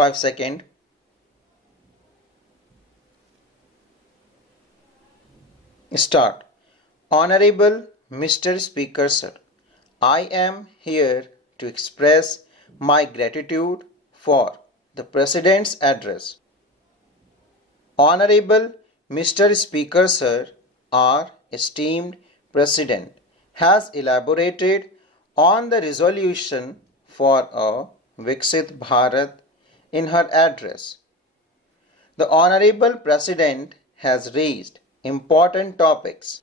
5 seconds. Start. Honorable Mr. Speaker Sir, I am here to express my gratitude for the President's address. Honorable Mr. Speaker Sir, our esteemed President has elaborated on the resolution for a Viksit Bharat in her address. The Honorable President has raised important topics.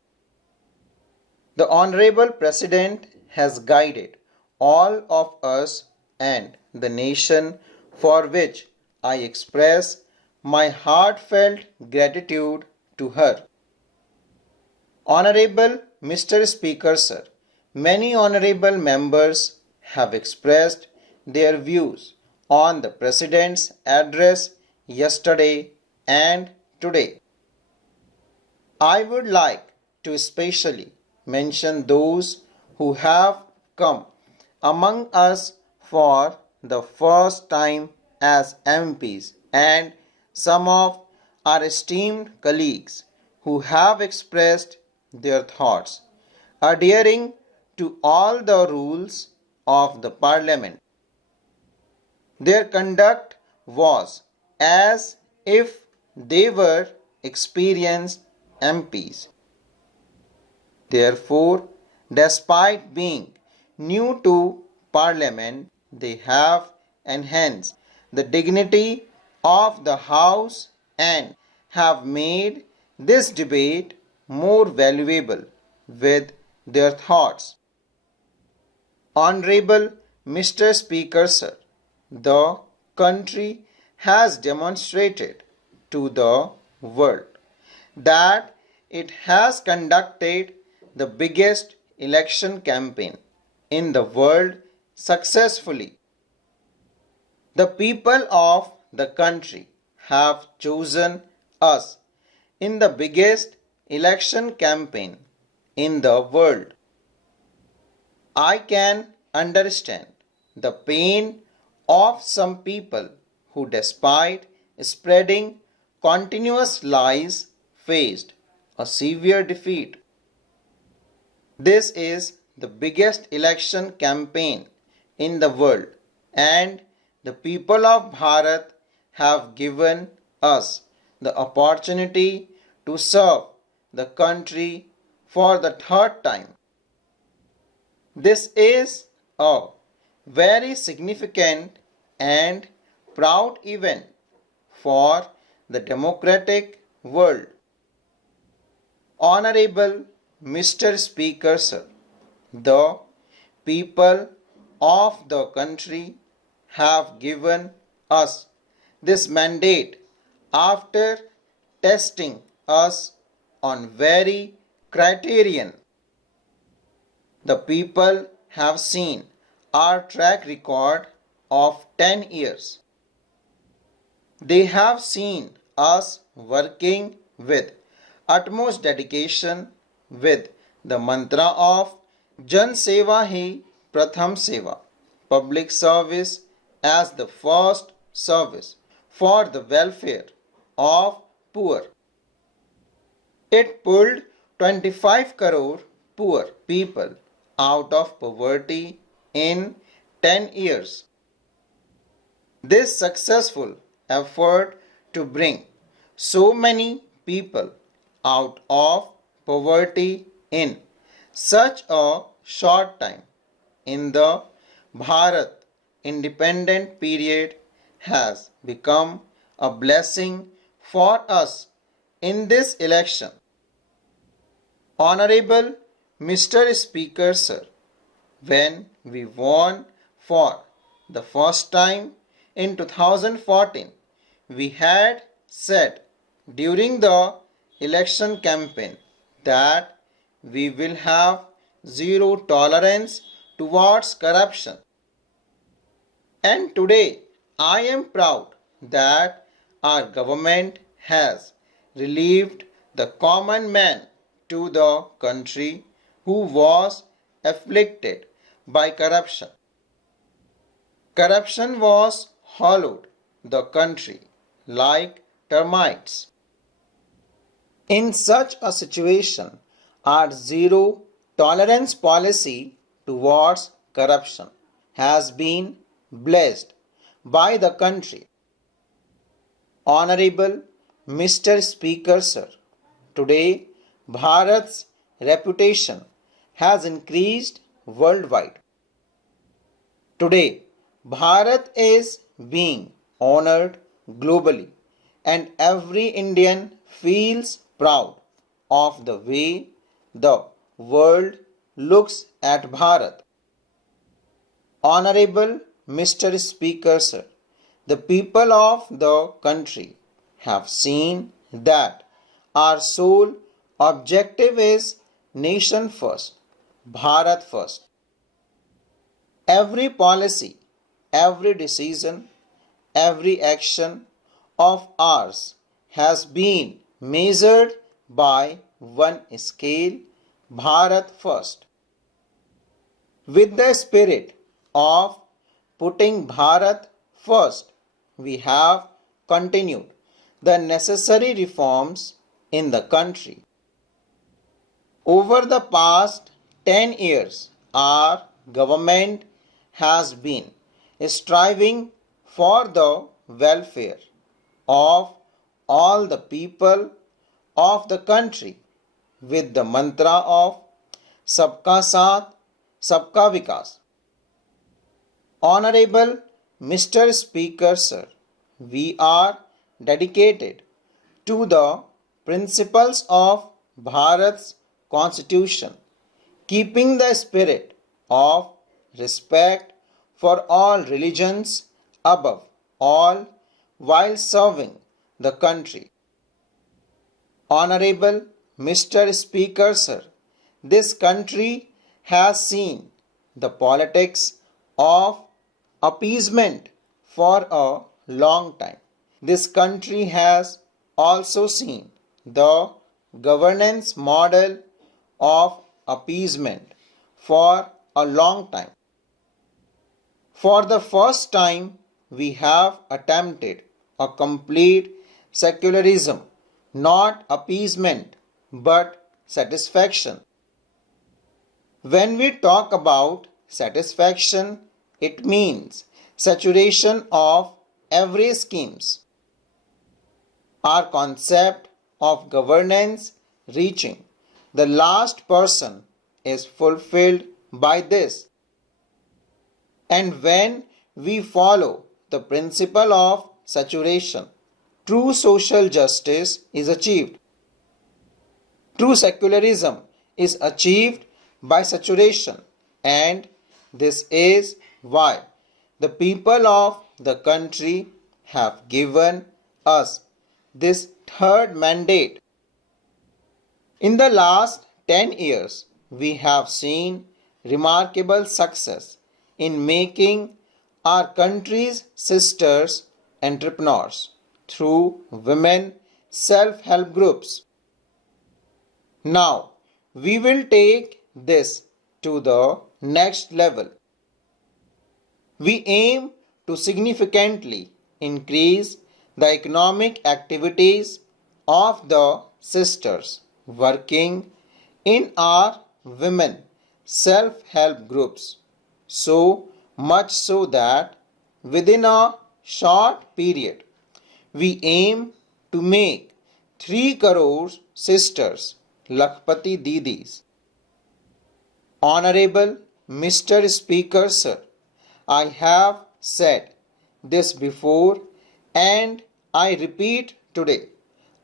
The Honorable President has guided all of us and the nation, for which I express my heartfelt gratitude to her. Honorable Mr. Speaker Sir, many honorable members have expressed their views on the President's address yesterday and today. I would like to especially mention those who have come among us for the first time as MPs and some of our esteemed colleagues who have expressed their thoughts, adhering to all the rules of the Parliament. Their conduct was as if they were experienced MPs. Therefore, despite being new to Parliament, they have enhanced the dignity of the House and have made this debate more valuable with their thoughts. Honorable Mr. Speaker Sir, the country has demonstrated to the world that it has conducted the biggest election campaign in the world successfully. The people of the country have chosen us in the biggest election campaign in the world. I can understand the pain of some people who, despite spreading continuous lies, faced a severe defeat. This is the biggest election campaign in the world, and the people of Bharat have given us the opportunity to serve the country for the third time. This is a very significant and proud event for the democratic world. Honorable Mr. Speaker Sir, the people of the country have given us this mandate after testing us on very criterion. The people have seen our track record of 10 years. They have seen us working with utmost dedication with the mantra of Jan Seva Hi Pratham Seva, public service as the first service for the welfare of poor. It pulled 25 crore poor people out of poverty in 10 years. This successful effort to bring so many people out of poverty in such a short time in the Bharat independent period has become a blessing for us in this election. Honorable Mr. Speaker Sir, when we won for the first time in 2014, we had said during the election campaign that we will have zero tolerance towards corruption. And today I am proud that our government has relieved the common man to the country who was afflicted by corruption. Corruption was hollowed the country like termites. In such a situation, our zero tolerance policy towards corruption has been blessed by the country. Honorable Mr. Speaker, sir, today Bharat's reputation has increased worldwide. Today, Bharat is being honored globally, and every Indian feels proud of the way the world looks at Bharat. Honorable Mr. Speaker, sir, the people of the country have seen that our sole objective is nation first, Bharat first. Every policy, every decision, every action of ours has been measured by one scale, Bharat first. With the spirit of putting Bharat first, we have continued the necessary reforms in the country. Over the past 10 years, our government has been striving for the welfare of all the people of the country with the mantra of Sabka Saath, Sabka Vikas. Honorable Mr. Speaker, sir, we are dedicated to the principles of Bharat's Constitution, keeping the spirit of respect for all religions above all while serving the country. Honorable Mr. Speaker, sir, this country has seen the politics of appeasement for a long time. This country has also seen the governance model of appeasement for a long time. For the first time, we have attempted a complete secularism, not appeasement but satisfaction. When we talk about satisfaction, it means saturation of every schemes. Our concept of governance reaching the last person is fulfilled by this. And when we follow the principle of saturation, true social justice is achieved. True secularism is achieved by saturation, and this is why the people of the country have given us this third mandate. In the last 10 years, we have seen remarkable success in making our country's sisters entrepreneurs through women self-help groups. Now, we will take this to the next level. We aim to significantly increase the economic activities of the sisters working in our women self-help groups, so much so that within a short period we aim to make 3 crore sisters Lakhpati Didis. Honorable Mr. Speaker, sir, I have said this before and I repeat today.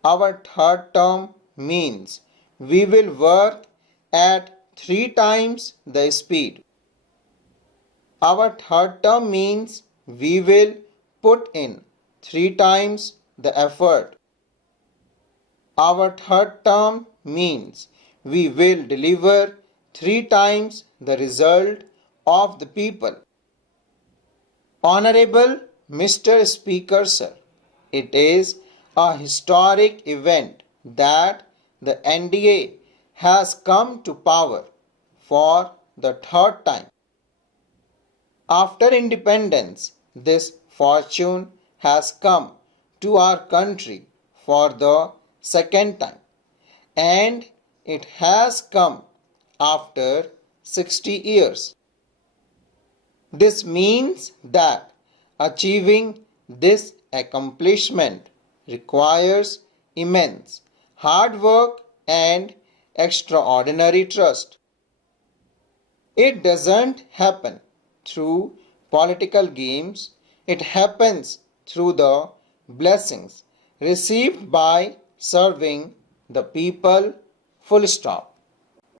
Our third term means we will work at 3 times the speed. Our third term means we will put in 3 times the effort. Our third term means we will deliver 3 times the result of the people. Honorable Mr. Speaker, sir, it is a historic event that the NDA has come to power for the third time. After independence, this fortune has come to our country for the second time, and it has come after 60 years. This means that achieving this accomplishment requires immense hard work and extraordinary trust. It doesn't happen through political games, it happens through the blessings received by serving the people. Full stop.